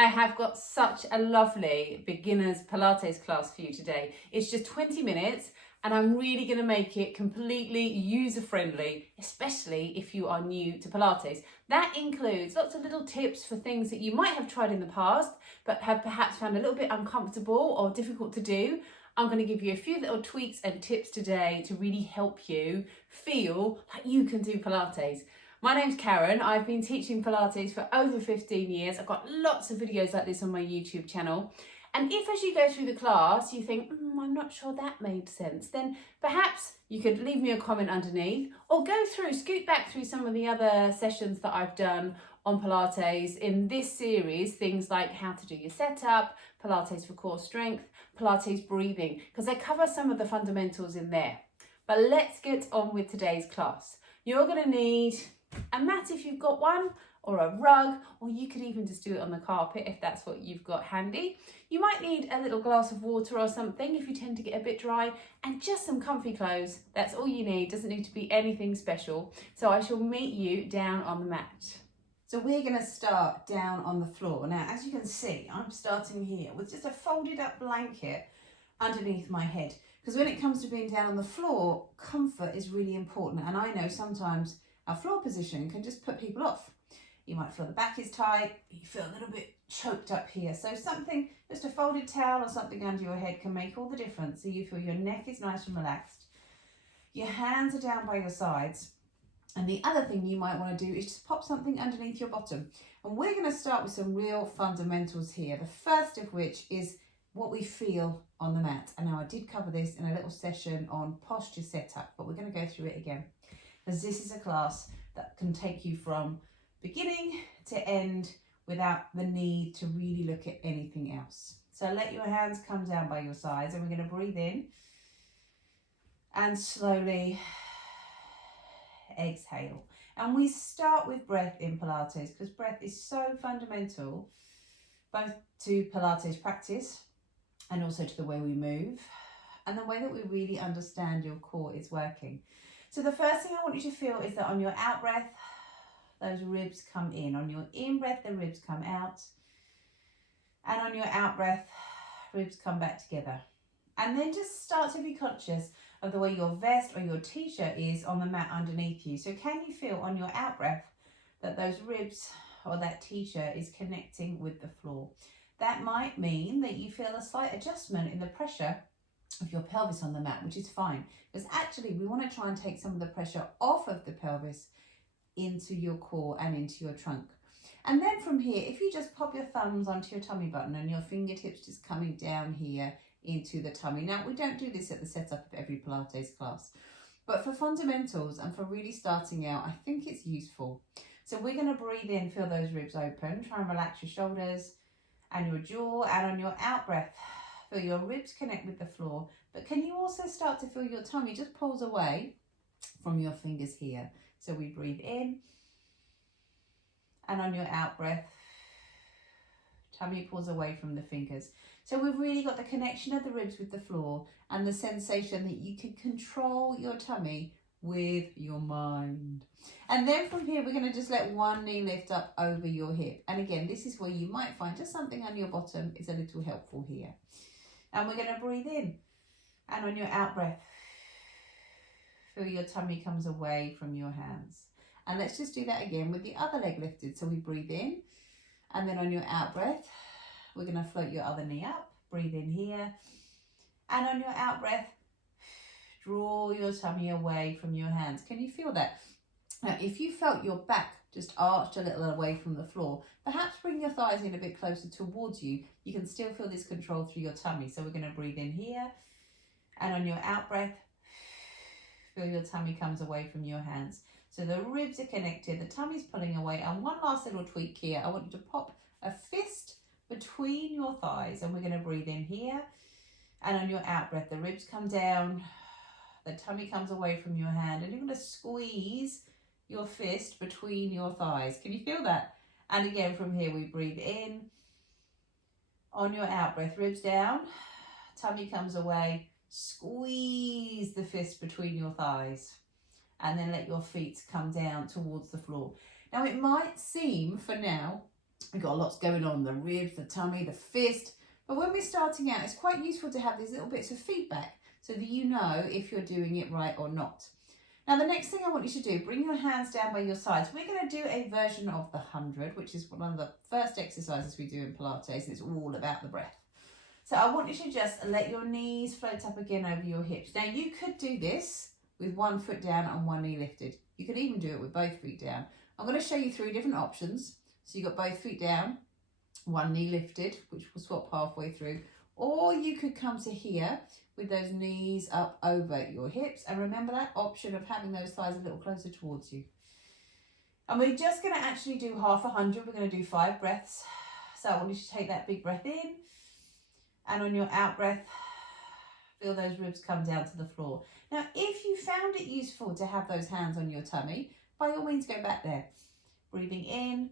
I have got such a lovely beginner's Pilates class for you today. It's just 20 minutes and I'm really going to make it completely user-friendly, especially if you are new to Pilates. That includes lots of little tips for things that you might have tried in the past, but have perhaps found a little bit uncomfortable or difficult to do. I'm going to give you a few little tweaks and tips today to really help you feel like you can do Pilates. My name's Karen. I've been teaching Pilates for over 15 years. I've got lots of videos like this on my YouTube channel. And if as you go through the class you think, I'm not sure that made sense, then perhaps you could leave me a comment underneath or scoot back through some of the other sessions that I've done on Pilates in this series, things like how to do your setup, Pilates for core strength, Pilates breathing, because I cover some of the fundamentals in there. But let's get on with today's class. You're going to need a mat if you've got one, or a rug, or you could even just do it on the carpet if that's what you've got handy. You might need a little glass of water or something if you tend to get a bit dry, and just some comfy clothes. That's all you need. Doesn't need to be anything special. So I shall meet you down on the mat. So we're going to start down on the floor. Now, as you can see, I'm starting here with just a folded up blanket underneath my head, because when it comes to being down on the floor, comfort is really important. And I know sometimes our floor position can just put people off. You might feel the back is tight, you feel a little bit choked up here. So something, just a folded towel or something under your head can make all the difference. So you feel your neck is nice and relaxed. Your hands are down by your sides. And the other thing you might want to do is just pop something underneath your bottom. And we're going to start with some real fundamentals here. The first of which is what we feel on the mat. And now I did cover this in a little session on posture setup, but we're going to go through it again, as this is a class that can take you from beginning to end without the need to really look at anything else. So let your hands come down by your sides, and we're going to breathe in and slowly exhale. And we start with breath in Pilates because breath is so fundamental both to Pilates practice and also to the way we move and the way that we really understand your core is working. So the first thing I want you to feel is that on your out breath, those ribs come in. On your in breath, the ribs come out. And on your out breath, ribs come back together. And then just start to be conscious of the way your vest or your t-shirt is on the mat underneath you. So can you feel on your out breath that those ribs or that t-shirt is connecting with the floor? That might mean that you feel a slight adjustment in the pressure of your pelvis on the mat, which is fine, because actually we want to try and take some of the pressure off of the pelvis into your core and into your trunk. And then from here, if you just pop your thumbs onto your tummy button and your fingertips just coming down here into the tummy. Now, we don't do this at the setup of every Pilates class, but for fundamentals and for really starting out, I think it's useful. So we're going to breathe in, feel those ribs open, try and relax your shoulders and your jaw, and on your out breath, feel your ribs connect with the floor. But can you also start to feel your tummy just pulls away from your fingers here? So we breathe in, and on your out breath, tummy pulls away from the fingers. So we've really got the connection of the ribs with the floor and the sensation that you can control your tummy with your mind. And then from here, we're going to just let one knee lift up over your hip. And again, this is where you might find just something on your bottom is a little helpful here. And we're going to breathe in, and on your out breath, feel your tummy comes away from your hands. And let's just do that again with the other leg lifted. So we breathe in, and then on your out breath, we're going to float your other knee up. Breathe in here, and on your out breath, draw your tummy away from your hands. Can you feel that? Now, if you felt your back just arched a little away from the floor, perhaps bring your thighs in a bit closer towards you. You can still feel this control through your tummy. So we're going to breathe in here, and on your out breath, feel your tummy comes away from your hands. So the ribs are connected, the tummy's pulling away. And one last little tweak here. I want you to pop a fist between your thighs, and we're going to breathe in here. And on your out breath, the ribs come down, the tummy comes away from your hand, and you're going to squeeze your fist between your thighs. Can you feel that? And again, from here, we breathe in. On your out breath, ribs down, tummy comes away, squeeze the fist between your thighs, and then let your feet come down towards the floor. Now, it might seem for now We've got lots going on, the ribs, the tummy, the fist. But when we're starting out, it's quite useful to have these little bits of feedback so that you know if you're doing it right or not. Now, the next thing I want you to do, bring your hands down by your sides. We're going to do a version of the 100, which is one of the first exercises we do in Pilates. It's all about the breath. So I want you to just let your knees float up again over your hips. Now, you could do this with one foot down and one knee lifted. You could even do it with both feet down. I'm going to show you 3 different options. So you've got both feet down, one knee lifted, which will swap halfway through. Or you could come to here with those knees up over your hips. And remember that option of having those thighs a little closer towards you. And we're just going to actually do half 100. We're going to do 5 breaths. So I want you to take that big breath in. And on your out breath, feel those ribs come down to the floor. Now, if you found it useful to have those hands on your tummy, by all means go back there. Breathing in,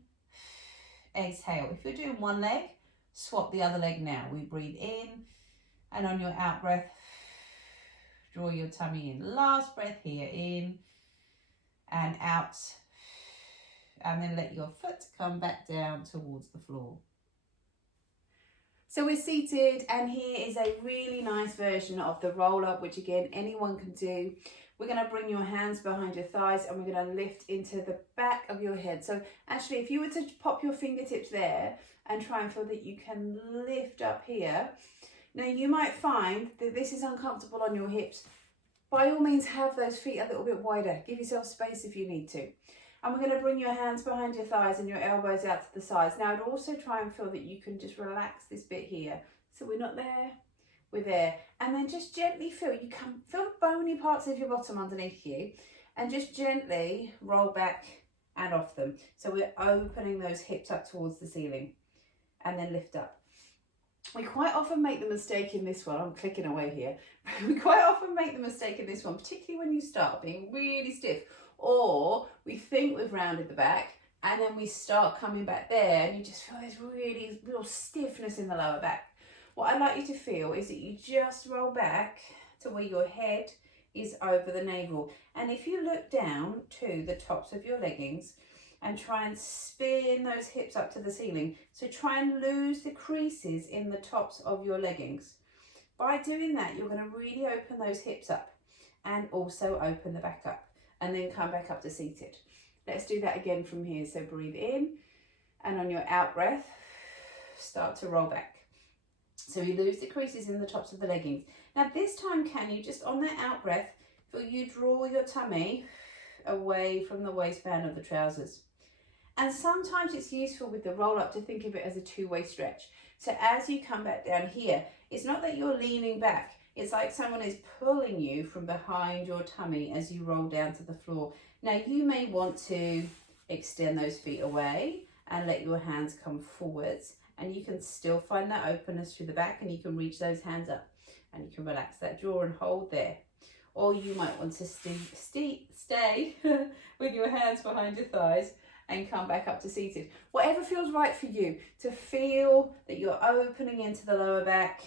exhale. If you're doing one leg, swap the other leg now. We breathe in, and on your out breath, draw your tummy in. Last breath here, in and out. And then let your foot come back down towards the floor. So we're seated, and here is a really nice version of the roll up, which again, anyone can do. We're going to bring your hands behind your thighs and we're going to lift into the back of your head. So actually, if you were to pop your fingertips there and try and feel that you can lift up here. Now, you might find that this is uncomfortable on your hips. By all means, have those feet a little bit wider. Give yourself space if you need to. And we're going to bring your hands behind your thighs and your elbows out to the sides. Now, I'd also try and feel that you can just relax this bit here. So we're not there, we're there. And then just gently feel the bony parts of your bottom underneath you and just gently roll back and off them. So we're opening those hips up towards the ceiling and then lift up. We quite often make the mistake in this one, I'm clicking away here. We quite often make the mistake in this one, particularly when you start being really stiff. Or we think we've rounded the back and then we start coming back there and you just feel this really real stiffness in the lower back. What I'd like you to feel is that you just roll back to where your head is over the navel. And if you look down to the tops of your leggings and try and spin those hips up to the ceiling. So try and lose the creases in the tops of your leggings. By doing that, you're going to really open those hips up and also open the back up. And then come back up to seated. Let's do that again from here. So breathe in, and on your out breath, start to roll back. So you lose the creases in the tops of the leggings. Now this time, can you just on that out breath, feel you draw your tummy away from the waistband of the trousers. And sometimes it's useful with the roll up to think of it as a 2-way stretch. So as you come back down here, it's not that you're leaning back. It's like someone is pulling you from behind your tummy as you roll down to the floor. Now you may want to extend those feet away and let your hands come forwards, and you can still find that openness through the back and you can reach those hands up and you can relax that jaw and hold there. Or you might want to stay with your hands behind your thighs and come back up to seated. Whatever feels right for you, to feel that you're opening into the lower back.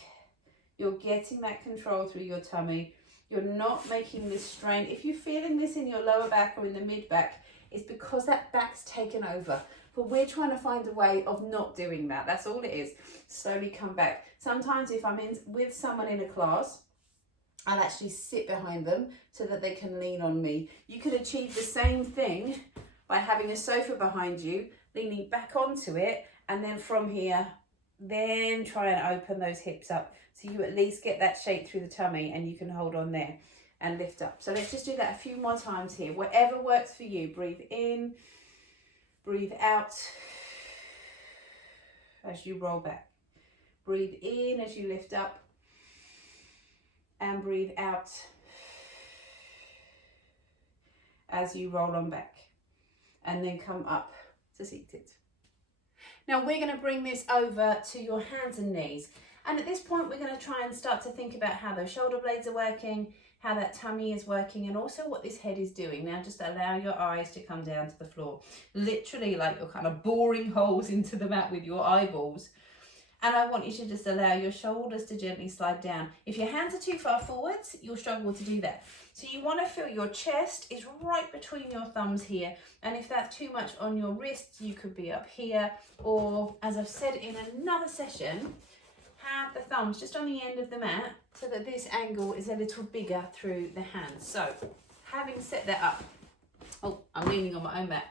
You're getting that control through your tummy. You're not making this strain. If you're feeling this in your lower back or in the mid back, it's because that back's taken over. But we're trying to find a way of not doing that. That's all it is. Slowly come back. Sometimes if I'm with someone in a class, I'll actually sit behind them so that they can lean on me. You could achieve the same thing by having a sofa behind you, leaning back onto it, and then from here, then try and open those hips up. So you at least get that shape through the tummy and you can hold on there and lift up. So let's just do that a few more times here. Whatever works for you. Breathe in, breathe out as you roll back. Breathe in as you lift up and breathe out as you roll on back and then come up to seated. Now we're going to bring this over to your hands and knees. And at this point, we're going to try and start to think about how those shoulder blades are working, how that tummy is working, and also what this head is doing. Now, just allow your eyes to come down to the floor. Literally like you're kind of boring holes into the mat with your eyeballs. And I want you to just allow your shoulders to gently slide down. If your hands are too far forwards, you'll struggle to do that. So you want to feel your chest is right between your thumbs here. And if that's too much on your wrists, you could be up here. Or, as I've said in another session, have the thumbs just on the end of the mat so that this angle is a little bigger through the hands. So, having set that up, oh, I'm leaning on my own mat.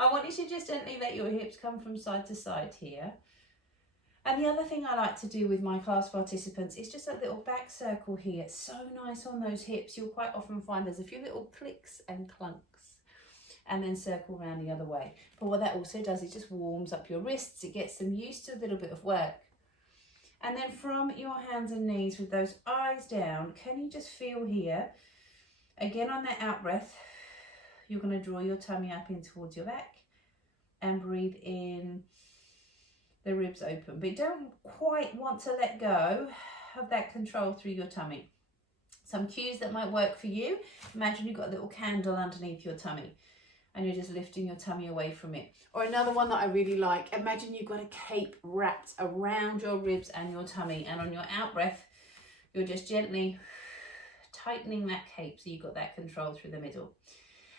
I want you to just gently let your hips come from side to side here. And the other thing I like to do with my class participants is just a little back circle here. It's so nice on those hips. You'll quite often find there's a few little clicks and clunks, and then circle around the other way. But what that also does is just warms up your wrists. It gets them used to a little bit of work. And then from your hands and knees with those eyes down, can you just feel here, again on that out breath, you're going to draw your tummy up in towards your back and breathe in, the ribs open, but you don't quite want to let go of that control through your tummy. Some cues that might work for you: imagine you've got a little candle underneath your tummy and you're just lifting your tummy away from it. Or another one that I really like, imagine you've got a cape wrapped around your ribs and your tummy, and on your out breath you're just gently tightening that cape so you've got that control through the middle.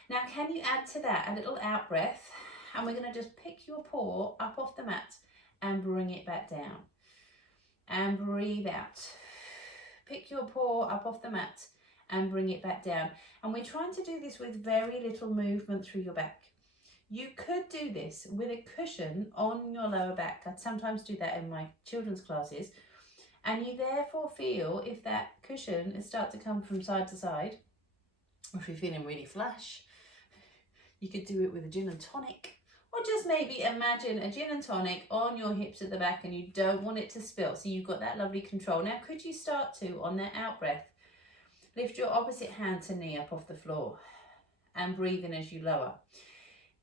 Now, can you add to that a little out breath, and we're going to just pick your paw up off the mat and bring it back down, and breathe out. Pick your paw up off the mat and bring it back down. And we're trying to do this with very little movement through your back. You could do this with a cushion on your lower back. I sometimes do that in my children's classes, and you therefore feel if that cushion is start to come from side to side, or if you're feeling really flush, you could do it with a gin and tonic. Or just maybe imagine a gin and tonic on your hips at the back, and you don't want it to spill, so you've got that lovely control. Now, could you start to, on that out breath, lift your opposite hand to knee up off the floor and breathe in as you lower.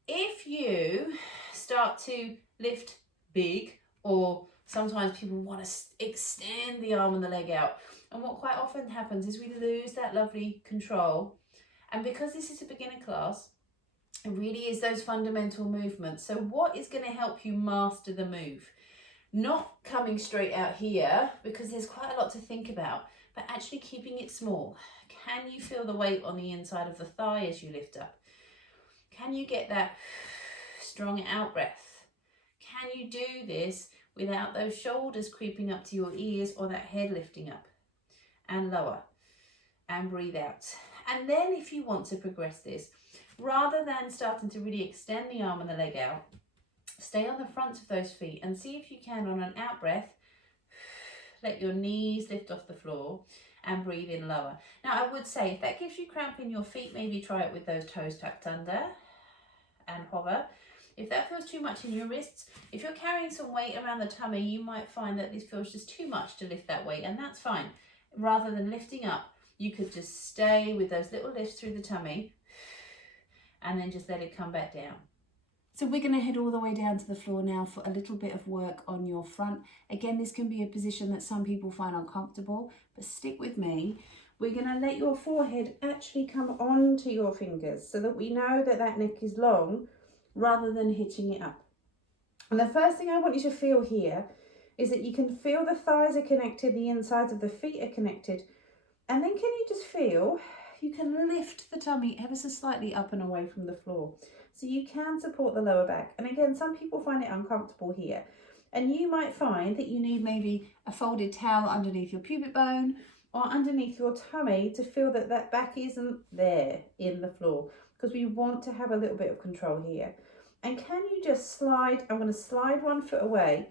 If you start to lift big, or sometimes people want to extend the arm and the leg out, and what quite often happens is we lose that lovely control. And because this is a beginner class, it really is those fundamental movements. So what is going to help you master the move? Not coming straight out here, because there's quite a lot to think about, but actually keeping it small. Can you feel the weight on the inside of the thigh as you lift up? Can you get that strong out breath? Can you do this without those shoulders creeping up to your ears or that head lifting up? And lower, and breathe out. And then if you want to progress this, rather than starting to really extend the arm and the leg out, stay on the front of those feet and see if you can, on an out breath, let your knees lift off the floor and breathe in lower. Now, I would say if that gives you cramp in your feet, maybe try it with those toes tucked under and hover. If that feels too much in your wrists, if you're carrying some weight around the tummy, you might find that this feels just too much to lift that weight, and that's fine. Rather than lifting up, you could just stay with those little lifts through the tummy and then just let it come back down. So we're going to head all the way down to the floor now for a little bit of work on your front. Again, this can be a position that some people find uncomfortable, but stick with me. We're going to let your forehead actually come onto your fingers so that we know that that neck is long rather than hitching it up. And the first thing I want you to feel here is that you can feel the thighs are connected, the insides of the feet are connected, and then can you just feel you can lift the tummy ever so slightly up and away from the floor. So you can support the lower back. And again, some people find it uncomfortable here. And you might find that you need maybe a folded towel underneath your pubic bone or underneath your tummy to feel that that back isn't there in the floor, because we want to have a little bit of control here. And can you just slide, I'm going to slide 1 foot away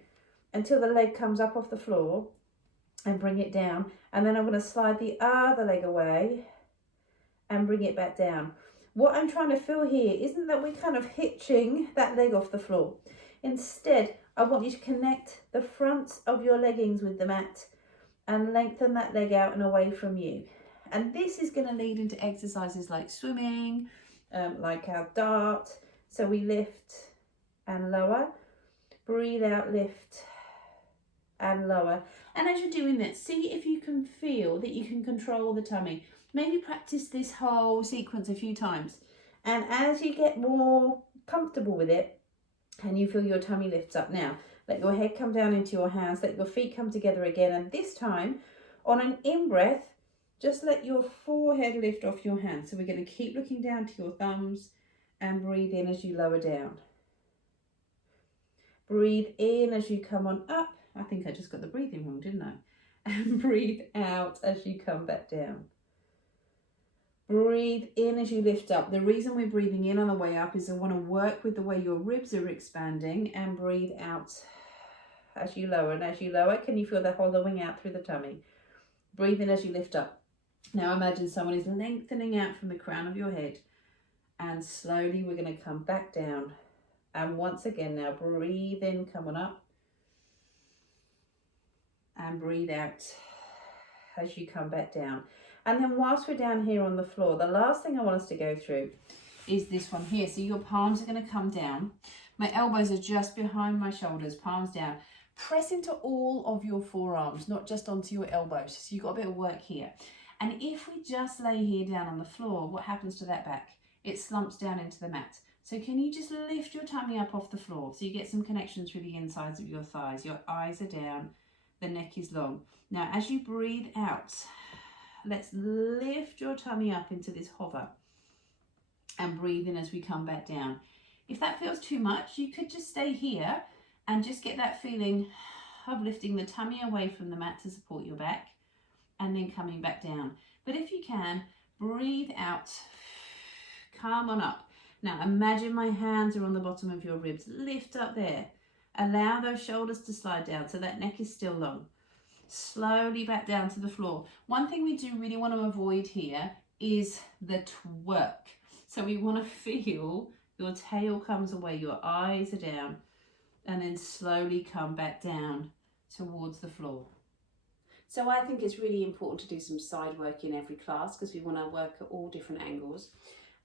until the leg comes up off the floor and bring it down. And then I'm going to slide the other leg away and bring it back down. What I'm trying to feel here isn't that we're kind of hitching that leg off the floor. Instead, I want you to connect the front of your leggings with the mat and lengthen that leg out and away from you. And this is going to lead into exercises like swimming, like our dart. So we lift and lower, breathe out, lift and lower. And as you're doing that, see if you can feel that you can control the tummy. Maybe practice this whole sequence a few times. And as you get more comfortable with it, and you feel your tummy lifts up now, Let your head come down into your hands. Let your feet come together again. And this time, on an in-breath, just let your forehead lift off your hands. So we're going to keep looking down to your thumbs and breathe in as you lower down. Breathe in as you come on up. I think I just got the breathing wrong, didn't I? And breathe out as you come back down. Breathe in as you lift up. The reason we're breathing in on the way up is I want to work with the way your ribs are expanding, and breathe out as you lower. And as you lower, can you feel the hollowing out through the tummy? Breathe in as you lift up. Now imagine someone is lengthening out from the crown of your head, and slowly we're going to come back down. And once again now, breathe in, come on up. And breathe out as you come back down. And then whilst we're down here on the floor, the last thing I want us to go through is this one here. So your palms are going to come down. My elbows are just behind my shoulders, palms down. Press into all of your forearms, not just onto your elbows. So you've got a bit of work here. And if we just lay here down on the floor, what happens to that back? It slumps down into the mat. So can you just lift your tummy up off the floor so you get some connection through the insides of your thighs? Your eyes are down, the neck is long. Now as you breathe out, let's lift your tummy up into this hover and breathe in as we come back down. If that feels too much, you could just stay here and just get that feeling of lifting the tummy away from the mat to support your back and then coming back down. But if you can, breathe out, come on up. Now imagine my hands are on the bottom of your ribs. Lift up there. Allow those shoulders to slide down so that neck is still long. Slowly back down to the floor. One thing we do really want to avoid here is the twerk. So we want to feel your tail comes away, your eyes are down, and then slowly come back down towards the floor. So I think it's really important to do some side work in every class because we want to work at all different angles.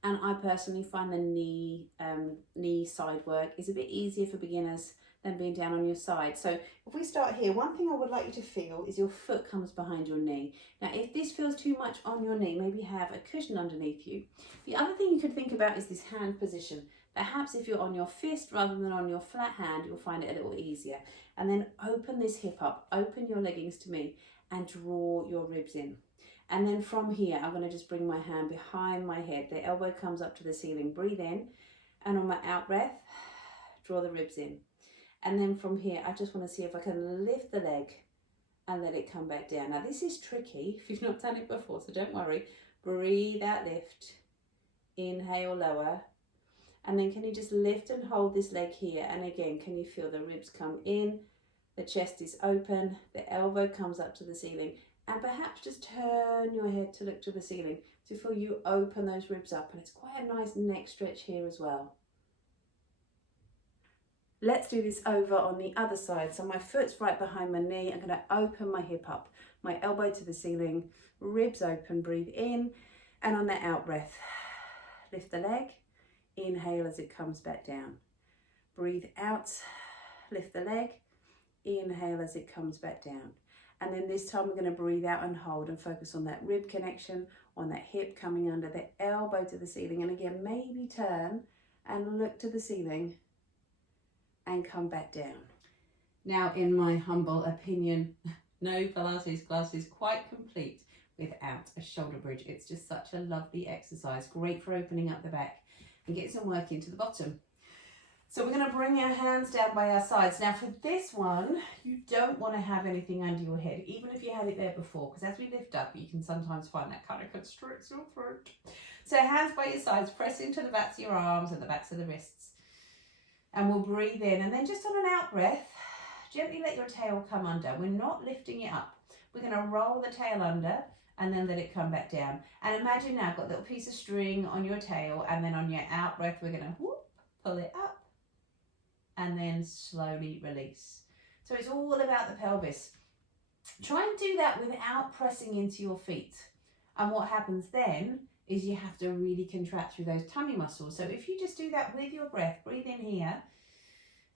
And I personally find the knee side work is a bit easier for beginners than being down on your side. So if we start here, one thing I would like you to feel is your foot comes behind your knee. Now, if this feels too much on your knee, maybe have a cushion underneath you. The other thing you could think about is this hand position. Perhaps if you're on your fist rather than on your flat hand, you'll find it a little easier. And then open this hip up, open your leggings to me and draw your ribs in. And then from here, I'm going to just bring my hand behind my head. The elbow comes up to the ceiling. Breathe in. And on my out breath, draw the ribs in. And then from here, I just want to see if I can lift the leg and let it come back down. Now, this is tricky if you've not done it before, so don't worry. Breathe out, lift. Inhale, lower. And then can you just lift and hold this leg here? And again, can you feel the ribs come in? The chest is open. The elbow comes up to the ceiling. And perhaps just turn your head to look to the ceiling to feel you open those ribs up. And it's quite a nice neck stretch here as well. Let's do this over on the other side. So my foot's right behind my knee. I'm going to open my hip up, my elbow to the ceiling, ribs open, breathe in. And on the out breath, lift the leg, inhale as it comes back down. Breathe out, lift the leg, inhale as it comes back down. And then this time we're going to breathe out and hold and focus on that rib connection, on that hip coming under, the elbow to the ceiling. And again, maybe turn and look to the ceiling and come back down. Now, in my humble opinion, no Pilates class is quite complete without a shoulder bridge. It's just such a lovely exercise, great for opening up the back and get some work into the bottom. So we're going to bring our hands down by our sides. Now for this one, you don't want to have anything under your head, even if you had it there before, because as we lift up, you can sometimes find that kind of constricts your throat. So hands by your sides, press into the backs of your arms and the backs of the wrists. And we'll breathe in, and then just on an out breath, gently let your tail come under. We're not lifting it up. We're going to roll the tail under and then let it come back down. And imagine now I've got a little piece of string on your tail, and then on your out breath, we're going to whoop, pull it up and then slowly release. So it's all about the pelvis. Try and do that without pressing into your feet. And what happens then is you have to really contract through those tummy muscles. So if you just do that with your breath, breathe in here,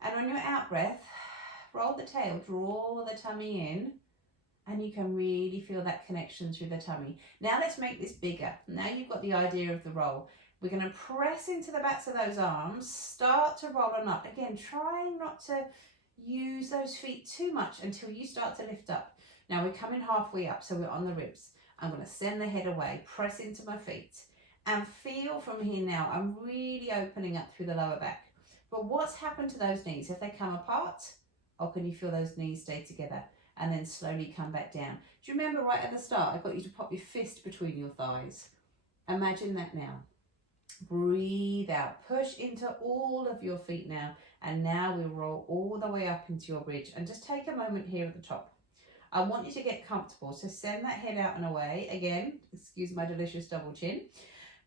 and on your out breath, roll the tail, draw the tummy in, and you can really feel that connection through the tummy. Now let's make this bigger. Now you've got the idea of the roll. We're going to press into the backs of those arms, start to roll on up. Again, trying not to use those feet too much until you start to lift up. Now we're coming halfway up, so we're on the ribs. I'm going to send the head away, press into my feet, and feel from here now, I'm really opening up through the lower back. But what's happened to those knees? Have they come apart? Or can you feel those knees stay together? And then slowly come back down. Do you remember right at the start, I got you to pop your fist between your thighs? Imagine that now. Breathe out, push into all of your feet now. And now we roll all the way up into your bridge. And just take a moment here at the top. I want you to get comfortable. So send that head out and away. Again, excuse my delicious double chin.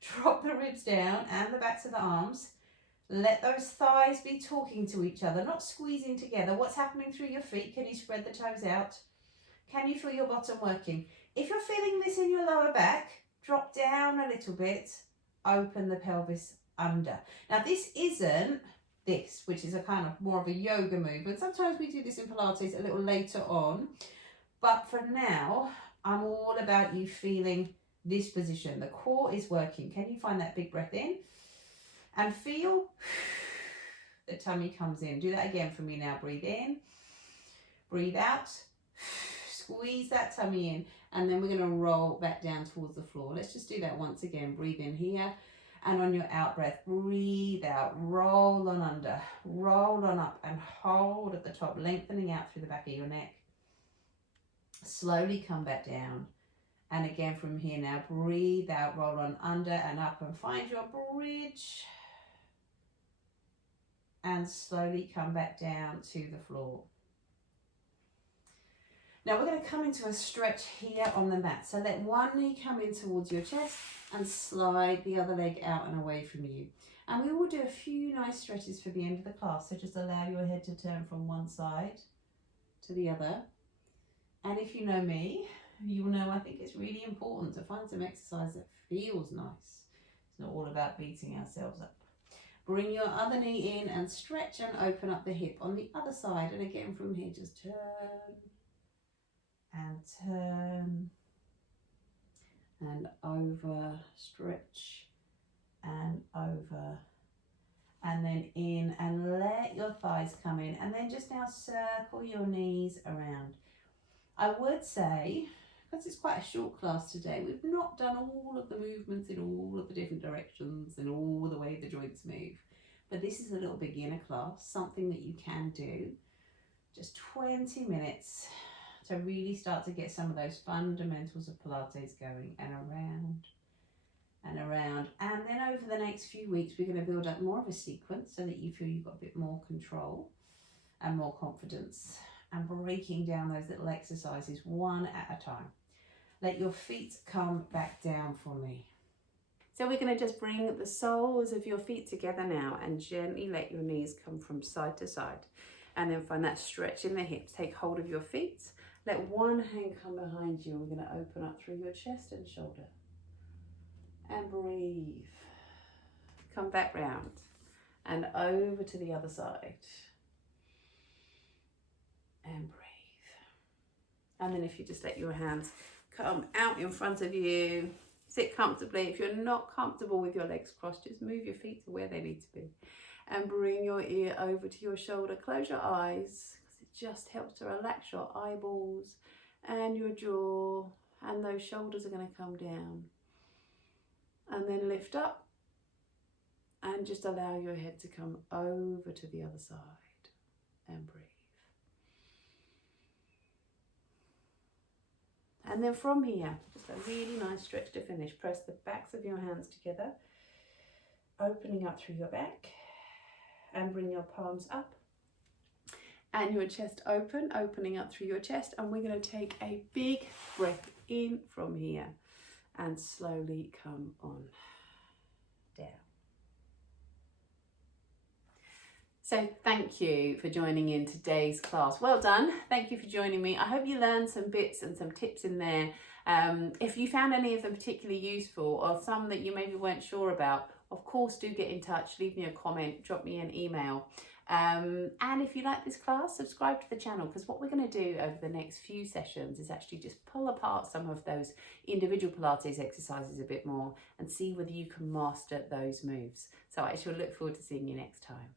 Drop the ribs down and the backs of the arms. Let those thighs be talking to each other, not squeezing together. What's happening through your feet? Can you spread the toes out? Can you feel your bottom working? If you're feeling this in your lower back, drop down a little bit. Open the pelvis under. Now this isn't this, which is a kind of more of a yoga move. And sometimes we do this in Pilates a little later on. But for now, I'm all about you feeling this position. The core is working. Can you find that big breath in? And feel the tummy comes in. Do that again for me now. Breathe in, breathe out, squeeze that tummy in, and then we're going to roll back down towards the floor. Let's just do that once again. Breathe in here, and on your out breath, breathe out, roll on under, roll on up, and hold at the top, lengthening out through the back of your neck. Slowly come back down. And again from here now, breathe out, roll on under and up, and find your bridge. And slowly come back down to the floor. Now we're going to come into a stretch here on the mat. So let one knee come in towards your chest and slide the other leg out and away from you. And we will do a few nice stretches for the end of the class. So just allow your head to turn from one side to the other. And if you know me, you will know I think it's really important to find some exercise that feels nice. It's not all about beating ourselves up. Bring your other knee in and stretch and open up the hip on the other side. And again from here, just turn and turn and over, stretch and over. And then in, and let your thighs come in. And then just now circle your knees around. I would say, because it's quite a short class today, we've not done all of the movements in all of the different directions and all the way the joints move. But this is a little beginner class, something that you can do. Just 20 minutes to really start to get some of those fundamentals of Pilates going, and around and around. And then over the next few weeks, we're going to build up more of a sequence so that you feel you've got a bit more control and more confidence, and breaking down those little exercises one at a time. Let your feet come back down for me. So we're going to just bring the soles of your feet together now and gently let your knees come from side to side. And then find that stretch in the hips. Take hold of your feet. Let one hand come behind you. We're going to open up through your chest and shoulder. And breathe. Come back round and over to the other side. And breathe. And then if you just let your hands come out in front of you, sit comfortably. If you're not comfortable with your legs crossed, just move your feet to where they need to be. And bring your ear over to your shoulder. Close your eyes, because it just helps to relax your eyeballs and your jaw. And those shoulders are going to come down. And then lift up. And just allow your head to come over to the other side. And breathe. And then from here, just a really nice stretch to finish. Press the backs of your hands together, opening up through your back, and bring your palms up and your chest open, opening up through your chest. And we're going to take a big breath in from here and slowly come on down. So thank you for joining in today's class. Well done. Thank you for joining me. I hope you learned some bits and some tips in there. If you found any of them particularly useful, or some that you maybe weren't sure about, of course do get in touch, leave me a comment, drop me an email. And if you like this class, subscribe to the channel, because what we're going to do over the next few sessions is actually just pull apart some of those individual Pilates exercises a bit more and see whether you can master those moves. So I shall look forward to seeing you next time.